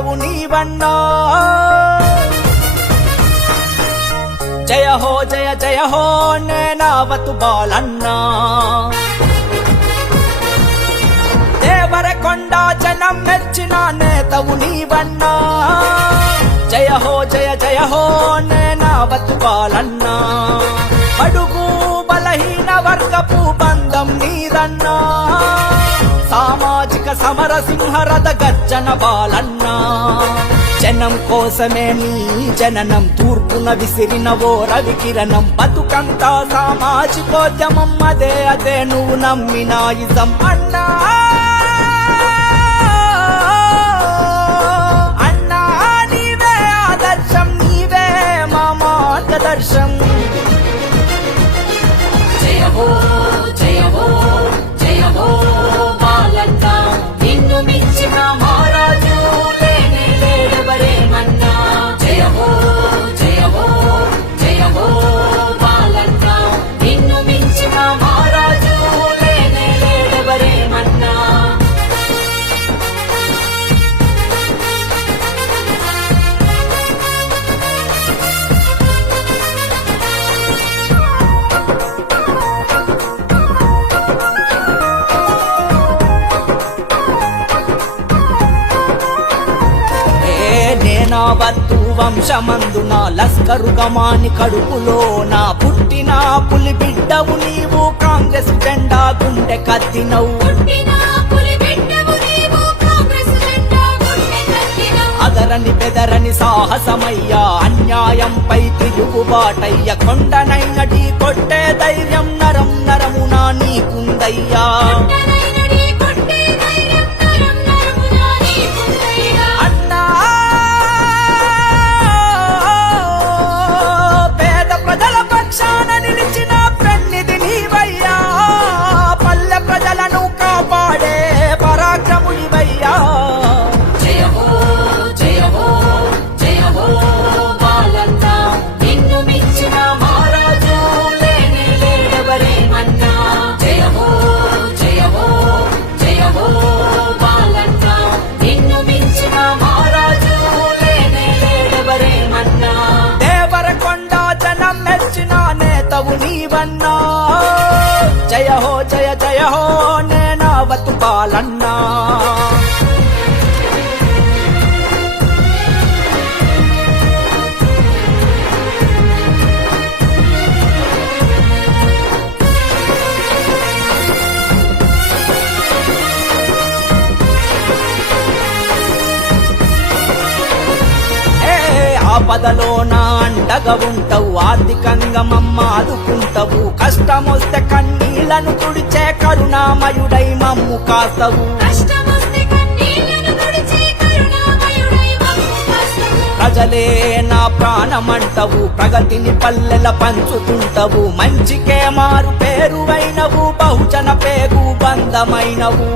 నేతవు నీవన్నా జయ హో జయ జయ హో నేనావతు బాలన్నా దేవరకొండ జనం మెచ్చిన నేతవు నీవన్నా జయ హో జయ జయ హో నేనావతు బాలన్నా అడుగు బలహీన వర్గపు బంధం నీదన్నా సామాజిక సమర సింహరథ గర్జన బాలన్నా జనం కోసమే నీ జననం తూర్పున విసిరిన ఓ రవికిరణం బతుకంతా సామాజికోద్యమం అదే అదే నువ్వు నమ్మిన ఇజం అన్నా అన్నా నీవే ఆదర్శం నీవే మా మార్గదర్శం జయ హో జయ హో జయ హో బాలన్నా నిన్ను మించిన మహారాజు లేనే లేడెవరేమన్నా జయ హో జయ హో జయ హో బాలన్నా నిన్ను మించిన మహారాజు లేనే లేడెవరేమన్నా నా వత్తు వంశమందున లస్కరు గమాని కడుపులో నా పుట్టిన పులి బిడ్డవు నీవు కాంగ్రెస్ జెండా గుండె కత్తినవు అదరని బెదరని సాహసమయ్యా అన్యాయంపై తిరుగుబాటయ్య కొండనైనటి కొట్టే ధైర్యం నరం నరమునా నీకుందయ్యా నిలిచిన ప్రన్నిధి నీవయ్యా పల్లె ప్రజలను కాపాడే పరాక్రముడివయ్యా జయ హో జయ హో జయ హో బాలన్నా నిన్ను మించిన మహారాజు లేనే లేడెవరేమన్నా జయ హో జయ హో జయ హో బాలన్నా నిన్ను మించిన మహారాజు లేనే లేడెవరేమన్నా దేవరకొండ జనం మెచ్చిన నేతవు నీవన్నా జయ హో జయ జయ హో నేనావతు బాలన్నా ఆపదలో నా అండగా ఉంటావు ఆర్థికంగా మమ్మ ఆదుకుంటావు కష్టమొస్తే కన్నీళ్లను తుడిచే కరుణామయుడై మమ్ము కాస్తావు ప్రజలే నా ప్రాణమంటవు ప్రగతిని పల్లెల పంచుతుంటవు మంచికే మారు పేరువైనవు బహుజన పేగు బంధమైనవు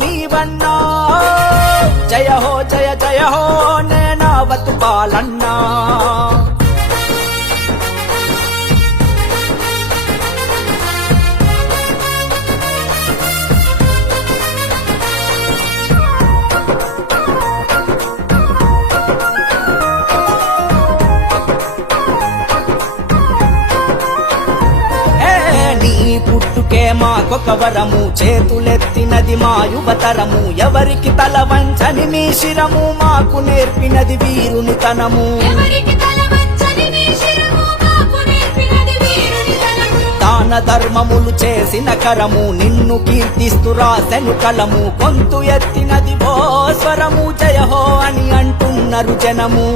నీవన్నా జయ హో జయ జయ హో నేనావతు బాలన్నా పుట్టుకే మాకొక వరము చేతులెత్తినది మా యువతరము ఎవరికి తల వంచని మీ శిరము మాకు నేర్పినది వీరుని తనము దాన ధర్మములు చేసిన కరము నిన్ను కీర్తిస్తూ రాసెను కలము గొంతు ఎత్తినది ఓ స్వరము జయ హో అని అంటున్నారు జనము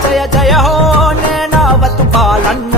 జయ జయ హో నేనావతు బాలన్న